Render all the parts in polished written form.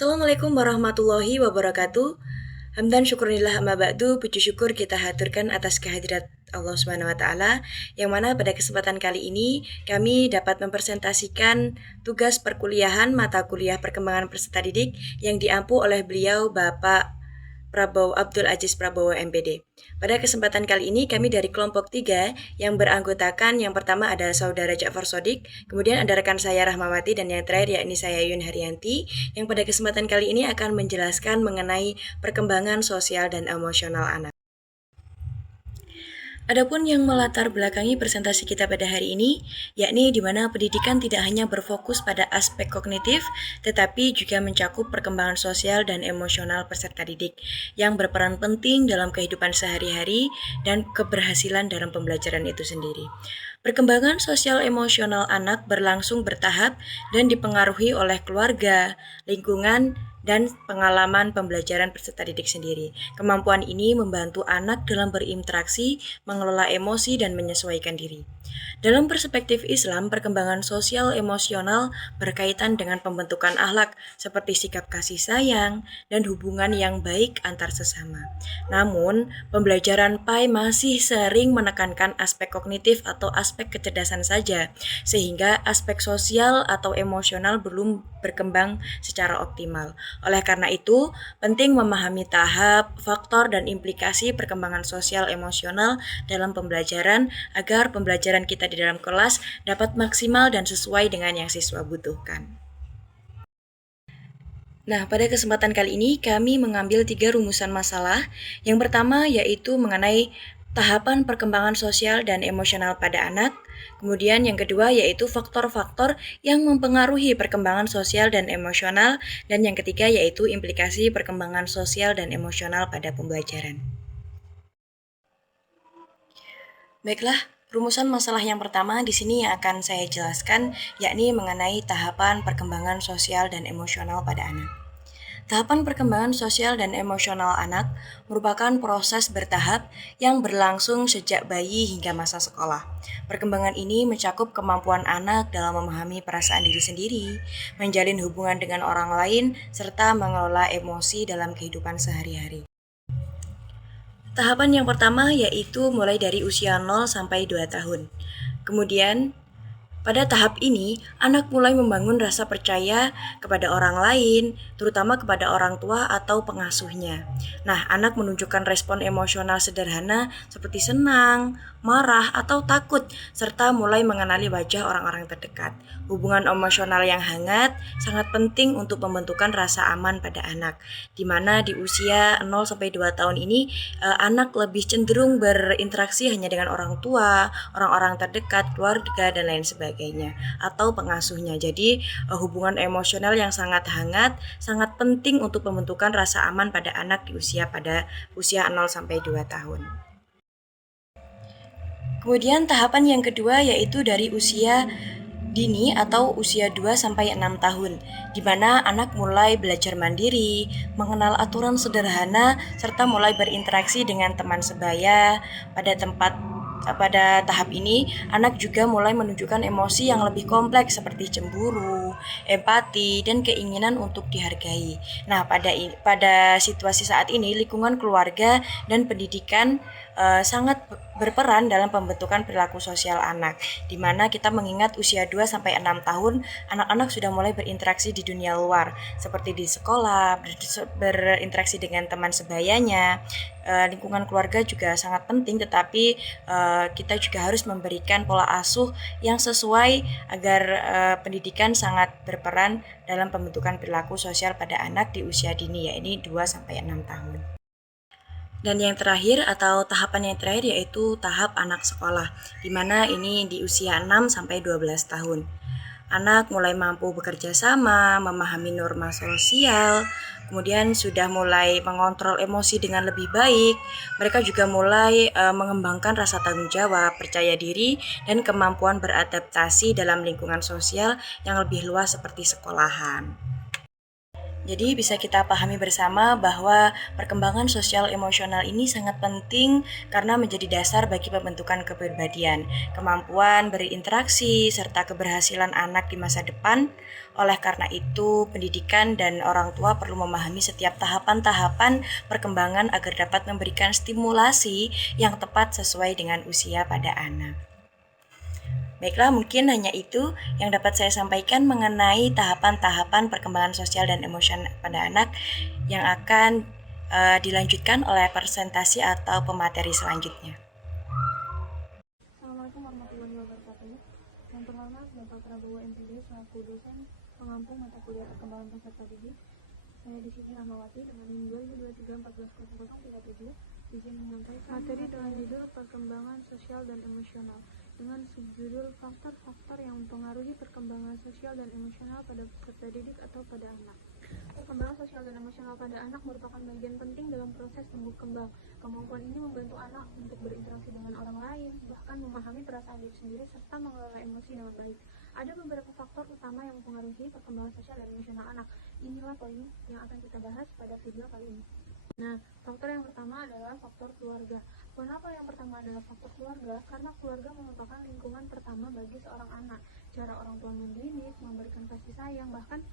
Assalamualaikum warahmatullahi wabarakatuh. Hamdan syukurillah amma ba'du, puji syukur kita haturkan atas kehadirat Allah Subhanahu wa taala yang mana pada kesempatan kali ini kami dapat mempresentasikan tugas perkuliahan mata kuliah perkembangan peserta didik yang diampu oleh beliau Bapak Prabowo Abdul Aziz Prabowo MPD. Pada kesempatan kali ini kami dari kelompok 3 yang beranggotakan yang pertama ada Saudara Ja'far Sodik, kemudian ada rekan saya Rahmawati dan yang terakhir yakni saya Yun Haryanti yang pada kesempatan kali ini akan menjelaskan mengenai perkembangan sosial dan emosional anak. Adapun yang melatar belakangi presentasi kita pada hari ini, yakni di mana pendidikan tidak hanya berfokus pada aspek kognitif, tetapi juga mencakup perkembangan sosial dan emosional peserta didik yang berperan penting dalam kehidupan sehari-hari dan keberhasilan dalam pembelajaran itu sendiri. Perkembangan sosial emosional anak berlangsung bertahap dan dipengaruhi oleh keluarga, lingkungan, dan pengalaman pembelajaran peserta didik sendiri. Kemampuan ini membantu anak dalam berinteraksi, mengelola emosi, dan menyesuaikan diri. Dalam perspektif Islam, perkembangan sosial emosional berkaitan dengan pembentukan akhlak seperti sikap kasih sayang dan hubungan yang baik antar sesama. Namun, pembelajaran PAI masih sering menekankan aspek kognitif atau aspek kecerdasan saja, sehingga aspek sosial atau emosional belum berkembang secara optimal. Oleh karena itu, penting memahami tahap, faktor, dan implikasi perkembangan sosial emosional dalam pembelajaran agar pembelajaran kita di dalam kelas dapat maksimal dan sesuai dengan yang siswa butuhkan. Nah, pada kesempatan kali ini kami mengambil 3 rumusan masalah. Yang pertama yaitu mengenai tahapan perkembangan sosial dan emosional pada anak. Kemudian yang kedua yaitu faktor-faktor yang mempengaruhi perkembangan sosial dan emosional. Dan yang ketiga yaitu implikasi perkembangan sosial dan emosional pada pembelajaran. Baiklah, rumusan masalah yang pertama di sini yang akan saya jelaskan yakni mengenai tahapan perkembangan sosial dan emosional pada anak. Tahapan perkembangan sosial dan emosional anak merupakan proses bertahap yang berlangsung sejak bayi hingga masa sekolah. Perkembangan ini mencakup kemampuan anak dalam memahami perasaan diri sendiri, menjalin hubungan dengan orang lain, serta mengelola emosi dalam kehidupan sehari-hari. Tahapan yang pertama yaitu mulai dari usia 0 sampai 2 tahun. Kemudian pada tahap ini, anak mulai membangun rasa percaya kepada orang lain, terutama kepada orang tua atau pengasuhnya. Nah, anak menunjukkan respon emosional sederhana seperti senang, marah, atau takut, serta mulai mengenali wajah orang-orang terdekat. Hubungan emosional yang hangat sangat penting untuk pembentukan rasa aman pada anak, di mana di usia 0-2 tahun ini, anak lebih cenderung berinteraksi hanya dengan orang tua, orang-orang terdekat, keluarga, dan lain sebagainya, atau pengasuhnya. Jadi, hubungan emosional yang sangat hangat, sangat penting untuk pembentukan rasa aman pada anak di usia 0-2 tahun. Kemudian tahapan yang kedua yaitu dari usia dini atau usia 2-6 tahun, di mana anak mulai belajar mandiri, mengenal aturan sederhana, serta mulai berinteraksi dengan teman sebaya. Pada tahap ini, anak juga mulai menunjukkan emosi yang lebih kompleks seperti cemburu, empati, dan keinginan untuk dihargai. Nah, pada situasi saat ini, lingkungan keluarga dan pendidikan sangat berperan dalam pembentukan perilaku sosial anak, di mana kita mengingat usia 2-6 tahun, anak-anak sudah mulai berinteraksi di dunia luar, seperti di sekolah, berinteraksi dengan teman sebayanya. Lingkungan keluarga juga sangat penting, tetapi kita juga harus memberikan pola asuh yang sesuai agar pendidikan sangat berperan dalam pembentukan perilaku sosial pada anak di usia dini, yaitu 2-6 tahun. Dan yang terakhir atau tahapan yang terakhir yaitu tahap anak sekolah, di mana ini di usia 6-12 tahun. Anak mulai mampu bekerja sama, memahami norma sosial, kemudian sudah mulai mengontrol emosi dengan lebih baik. Mereka juga mulai mengembangkan rasa tanggung jawab, percaya diri, dan kemampuan beradaptasi dalam lingkungan sosial yang lebih luas seperti sekolahan. Jadi bisa kita pahami bersama bahwa perkembangan sosial emosional ini sangat penting karena menjadi dasar bagi pembentukan kepribadian, kemampuan berinteraksi, serta keberhasilan anak di masa depan. Oleh karena itu, pendidikan dan orang tua perlu memahami setiap tahapan-tahapan perkembangan agar dapat memberikan stimulasi yang tepat sesuai dengan usia pada anak. Baiklah, mungkin hanya itu yang dapat saya sampaikan mengenai tahapan-tahapan perkembangan sosial dan emosional pada anak yang akan dilanjutkan oleh presentasi atau pemateri selanjutnya. Assalamualaikum warahmatullahi wabarakatuh. Yang pertama, Bapak Prabowo MPD selaku dosen pengampu mata kuliah perkembangan peserta didik. Saya di sini Rahmawati dengan NIM 2023-140037 izin menyampaikan materi dengan judul perkembangan sosial dan emosional dengan subjudul faktor-faktor yang mempengaruhi perkembangan sosial dan emosional pada peserta didik atau pada anak. Perkembangan sosial dan emosional pada anak merupakan bagian penting dalam proses tumbuh kembang. Kemampuan ini membantu anak untuk berinteraksi dengan orang lain, bahkan memahami perasaan diri sendiri serta mengelola emosi dengan baik. Ada beberapa faktor utama yang mempengaruhi perkembangan sosial dan emosional anak. Inilah poin yang akan kita bahas pada video kali ini. Nah, faktor yang pertama adalah faktor keluarga. Kenapa yang pertama adalah faktor keluarga? Karena keluarga merupakan lingkungan pertama bagi seorang anak. Cara orang tua mendidik, memberikan kasih sayang, bahkan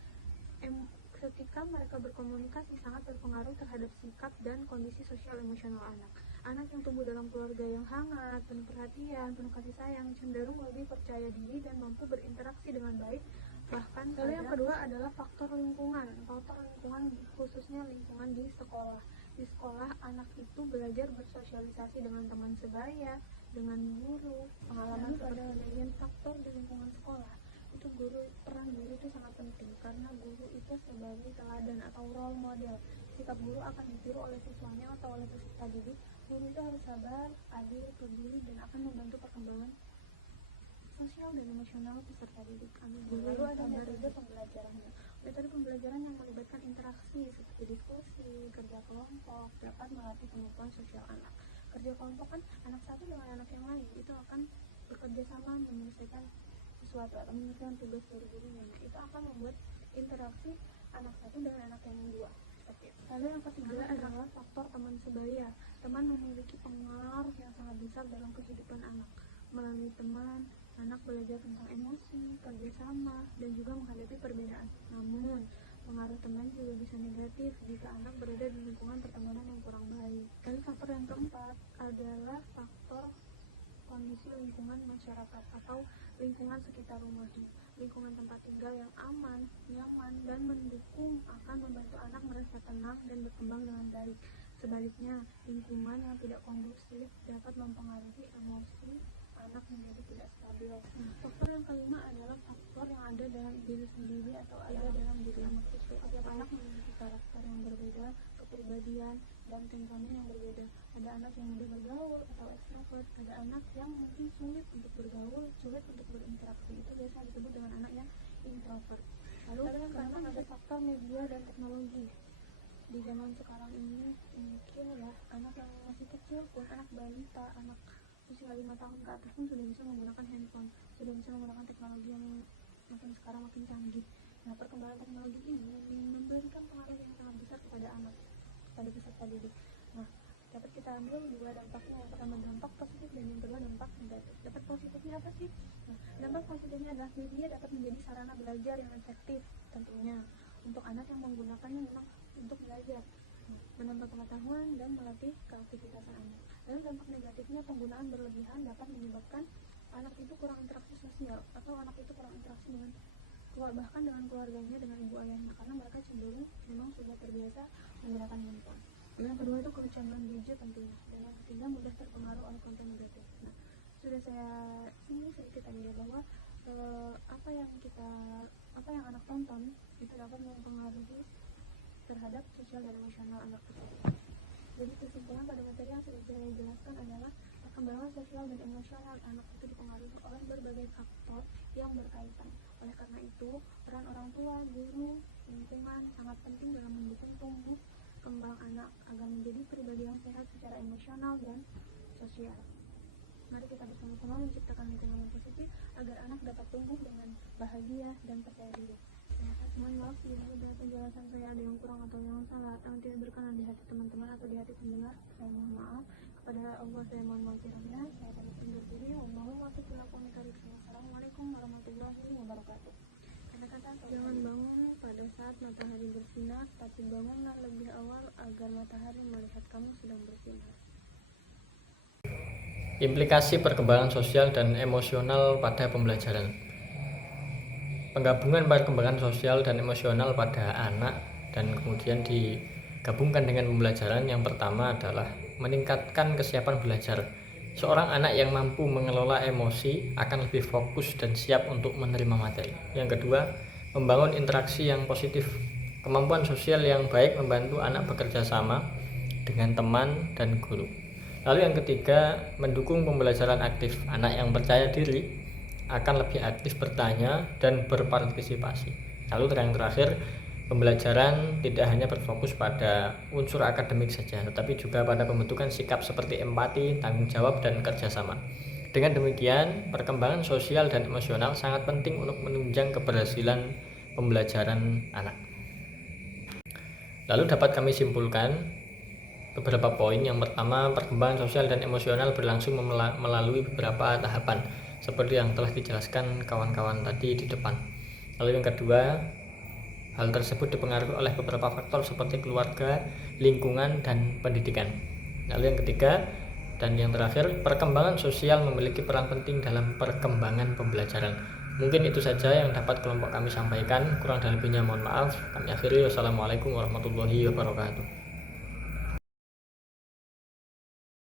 ketika mereka berkomunikasi sangat berpengaruh terhadap sikap dan kondisi sosial emosional anak. Anak yang tumbuh dalam keluarga yang hangat, penuh perhatian, penuh kasih sayang, cenderung lebih percaya diri dan mampu berinteraksi dengan baik. Bahkan lalu yang kedua adalah faktor lingkungan. Faktor lingkungan khususnya lingkungan di sekolah. Di sekolah anak itu belajar bersosialisasi dengan teman sebaya, dengan guru. Pengalaman pada bagian faktor di lingkungan sekolah itu peran guru itu sangat penting karena guru itu sebagai teladan atau role model. Sikap guru akan ditiru oleh siswanya atau oleh peserta didik. Guru itu harus sabar, adil, peduli, dan akan membantu perkembangan sosial dan emosional peserta didik. Lalu ada metode pembelajarannya. Metode pembelajaran yang melibatkan interaksi seperti diskusi, kerja kelompok dapat melatih kemampuan sosial anak. Kerja kelompok kan anak satu dengan anak yang lain itu akan bekerja sama menyelesaikan sesuatu atau menyelesaikan tugas dari gurunya. Nah, itu akan membuat interaksi anak satu dengan anak yang dua. Lalu yang ketiga adalah faktor teman sebaya. Teman memiliki pengaruh yang sangat besar dalam kehidupan anak. Melalui teman, anak belajar tentang emosi, kerjasama, dan juga menghadapi perbedaan. Namun, pengaruh teman juga bisa negatif jika anak berada di lingkungan pertemanan yang kurang baik. Lalu faktor yang keempat adalah faktor kondisi lingkungan masyarakat atau lingkungan sekitar rumahnya. Lingkungan tempat tinggal yang aman, nyaman, dan mendukung akan membantu anak merasa tenang dan berkembang dengan baik. Sebaliknya, lingkungan yang tidak kondusif dapat mempengaruhi emosi anak menjadi tidak stabil. Faktor yang kelima adalah faktor yang ada dalam diri sendiri atau ada dalam diri anak itu. Setiap anak memiliki karakter yang berbeda, kepribadian, dan temperamen yang berbeda. Ada anak yang mudah bergaul atau ekstrovert, ada anak yang mungkin sulit untuk bergaul, sulit untuk berinteraksi. Itu biasa disebut dengan anak yang introvert. Lalu yang keenam ada faktor media dan teknologi. Di zaman sekarang ini mungkin ya anak yang masih kecil pun, anak balita, anak usia 5 tahun ke atas pun sudah bisa menggunakan handphone, sudah bisa menggunakan teknologi yang makin sekarang makin canggih. Nah, perkembangan teknologi ini memberikan pengaruh yang sangat besar kepada anak, pada peserta didik. Nah, dapat kita ambil dua dampaknya. Yang pertama dampak positif dan yang kedua dampak negatif. Dapat positifnya apa sih? Nah, dampak positifnya adalah media dapat menjadi sarana belajar yang efektif tentunya untuk anak yang menggunakannya memang untuk belajar, menambah pengetahuan dan melatih keaktifitasan anak. Dan dampak negatifnya penggunaan berlebihan dapat menyebabkan anak itu kurang interaksi sosial atau anak itu kurang interaksi dengan bahkan dengan keluarganya, dengan ibu ayahnya, karena mereka cenderung memang sudah terbiasa menggunakan handphone. Yang kedua itu kecanduan gadget tentunya, dan yang ketiga mudah terpengaruh oleh konten negatif. Nah, sudah saya singgung sedikit tadi ya bahwa apa yang anak tonton itu dapat mempengaruhi terhadap sosial dan emosional anak tersebut. Jadi kesimpulan pada materi yang sudah saya jelaskan adalah perkembangan sosial dan emosional anak itu dipengaruhi oleh berbagai faktor yang berkaitan. Oleh karena itu, peran orang tua, guru, lingkungan sangat penting dalam mendukung tumbuh kembang anak agar menjadi pribadi yang sehat secara emosional dan sosial. Mari kita bersama-sama menciptakan lingkungan yang positif agar anak dapat tumbuh dengan bahagia dan percaya diri. Terima kasih. Mohon maaf bila penjelasan saya ada yang kurang atau yang salah atau yang tidak berkenan di hati teman-teman atau di hati pendengar. Saya mohon maaf. Kepada Allah saya mohon maaf. Saya pamit undur diri. Wassalamualaikum warahmatullahi wabarakatuh. Kata-kata jangan bangun pada saat matahari bersinar, tapi bangunlah lebih awal agar matahari melihat kamu sedang bersinar. Implikasi perkembangan sosial dan emosional pada pembelajaran. Penggabungan perkembangan sosial dan emosional pada anak dan kemudian digabungkan dengan pembelajaran yang pertama adalah meningkatkan kesiapan belajar. Seorang anak yang mampu mengelola emosi akan lebih fokus dan siap untuk menerima materi. Yang kedua, membangun interaksi yang positif. Kemampuan sosial yang baik membantu anak bekerja sama dengan teman dan guru. Lalu yang ketiga, mendukung pembelajaran aktif. Anak yang percaya diri akan lebih aktif bertanya dan berpartisipasi. Lalu yang terakhir, pembelajaran tidak hanya berfokus pada unsur akademik saja, tetapi juga pada pembentukan sikap seperti empati, tanggung jawab, dan kerjasama. Dengan demikian, perkembangan sosial dan emosional sangat penting untuk menunjang keberhasilan pembelajaran anak. Lalu dapat kami simpulkan beberapa poin. Yang pertama, perkembangan sosial dan emosional berlangsung melalui beberapa tahapan seperti yang telah dijelaskan kawan-kawan tadi di depan. Lalu yang kedua, hal tersebut dipengaruhi oleh beberapa faktor seperti keluarga, lingkungan, dan pendidikan. Lalu yang ketiga dan yang terakhir, perkembangan sosial memiliki peran penting dalam perkembangan pembelajaran. Mungkin itu saja yang dapat kelompok kami sampaikan. Kurang dan lebihnya mohon maaf. Kami akhiri. Wassalamualaikum warahmatullahi wabarakatuh.